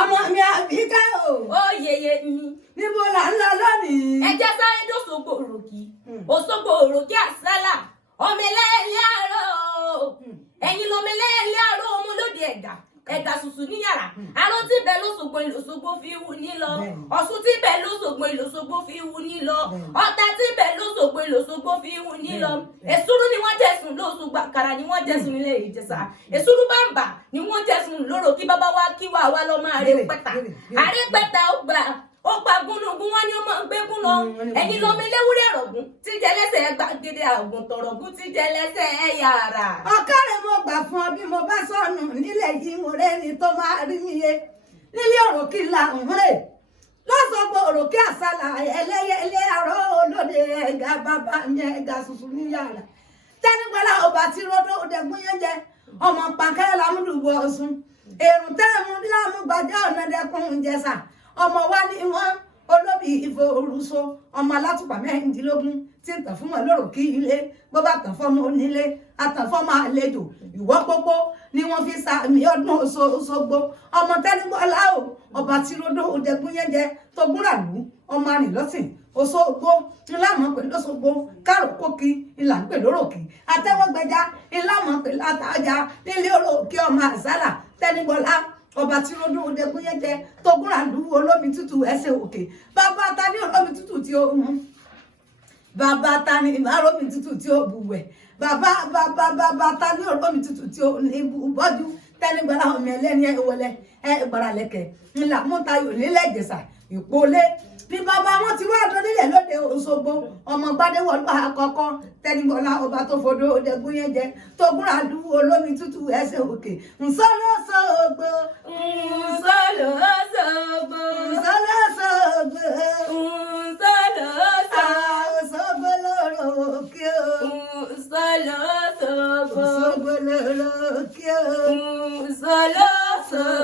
ọmọ mi Àbíkẹ́ o. Ó yeye mi. Níbo là ń lọ lónìí? Ẹ jẹ́ sáré dòṣogbo òròkì. Òṣogbo òròkì àsálà. Ọmọ ẹlẹ́ẹ̀lẹ́ àárọ̀. Ẹ̀yin lọmọ ẹlẹ́ẹ̀lẹ́ àárọ̀ ọmọlódì ẹ̀gà. Ẹ̀gà ṣùṣù ní yàrá. Aró tí bẹ̀ lóṣogbo ìlòṣogbo fi wù ní lọ. Ọ̀ṣun tí bẹ̀ lóṣogbo ìlòṣogbo fi wù ní lọ. Ọ̀tà tí bẹ̀ lóṣogbo ìlòṣogbo fi wù ní lọ. Èsúrú ni wọ́n jẹ̀sùn lóṣogbo àkàrà ni wọ́n jẹ̀sùn nílé Ìjẹ̀ṣà. Èsúrú bàǹbà ni wọ́n jẹ̀sùn lóró kí bàbá wa kí wà wá lọ máa rè pẹ́ta. Àrè pẹ́ta ó gba gúnugún wọn ni ó máa ń gbégún lọ. Ẹ̀yin lọmọ eléwúrẹ́ ọ̀rọ̀gún tí jẹ lẹ́sẹ̀ gbàgede àgùntàn ọ̀rọ̀gún tí jẹ lẹ́sẹ̀ yàrá. Ọ̀kẹ́rẹ́ mo gbà fún ọ bí mo bá sọnù nílẹ̀ yìí mo rẹ́ni tó máa rí mi yé. Nílé òròkì là ń rè. Lọ́sọ̀gbọ̀ òròkì àsálà ẹlẹ́yẹlé àárọ̀ olóde ẹ̀gà bàbá mi ẹ̀gà ṣùṣù ní yàrá. Tẹ́nigbọ́lá ọba tí ròdó òdẹ̀gún yẹn jẹ ọmọ pàkẹ́ lámúdùbọ̀ Ọ̀ṣun. Èrùn tẹ́lẹ̀mú lámúgbàjá ọ̀nà dẹkùn Ìjẹ̀ṣà. Ọmọ wa ni wọ́n olóbì ìforúso ọmọ alátùpà mẹ́rìndínlógún tí ń tàn fún wọn lóró kí ilé bó bá tàn fọ́mọ onílé àtàn fọ́mọ àlejò ìwọ gbogbo ni wọ́n fi sàmì ọdún Òṣogbo ọmọ Tẹ́nigbọ́lá o ọba tí ròdó òdẹ̀gún yẹn jẹ tó gúnràlú ọmọ àrìnlọ́sìn Òṣogbo ńlámọ̀ pé lọ́sọ̀gbọ̀ káròkókì ńlá ń pè lóròkì àtẹ́wọ́gbẹ́já ńlámọ̀ pé látàjà nílé òròkì ọmọ àsálà Tẹ́nigbọ́lá ọba tí ròdó òdẹ̀gún yẹn jẹ tó gúnràlú olómi tútù ẹsẹ̀ òkè bàbá ta ní olómi tútù tí ó mú bàbá ta ní olómi tútù tí ó bùwẹ̀ bàbá ta ní olómi tútù tí ó ní bọ́jú Tẹ́nigbọ́lá ọmọ ẹlẹ́ni ẹ̀wọ̀lẹ̀ ẹ̀gbàràlẹ̀kẹ̀ ńlá mútayò nílẹ̀ Ìjẹ̀ṣà ìpolé bí bàbá wọn ti wá ọdún nílẹ̀ lóde Òṣogbo ọmọ Gbádéwọlú àkọ́kọ́ Tẹ́nigbọ́lá ọba tó fodó òdẹ̀gún yẹn jẹ tó gúnràlú olómi tútù ẹsẹ̀ òkè ńsọ́lọ́sọ̀gbọ̀ Nsọ́lọ́sọ̀gbọ̀. ńsọ́lọ́sọ̀gbọ̀ Òṣogbo lóròkè o Nsọ́lọ́sọ̀gbọ̀. Òṣogbo lóròkè o Nsọ́lọ́sọ̀gbọ̀.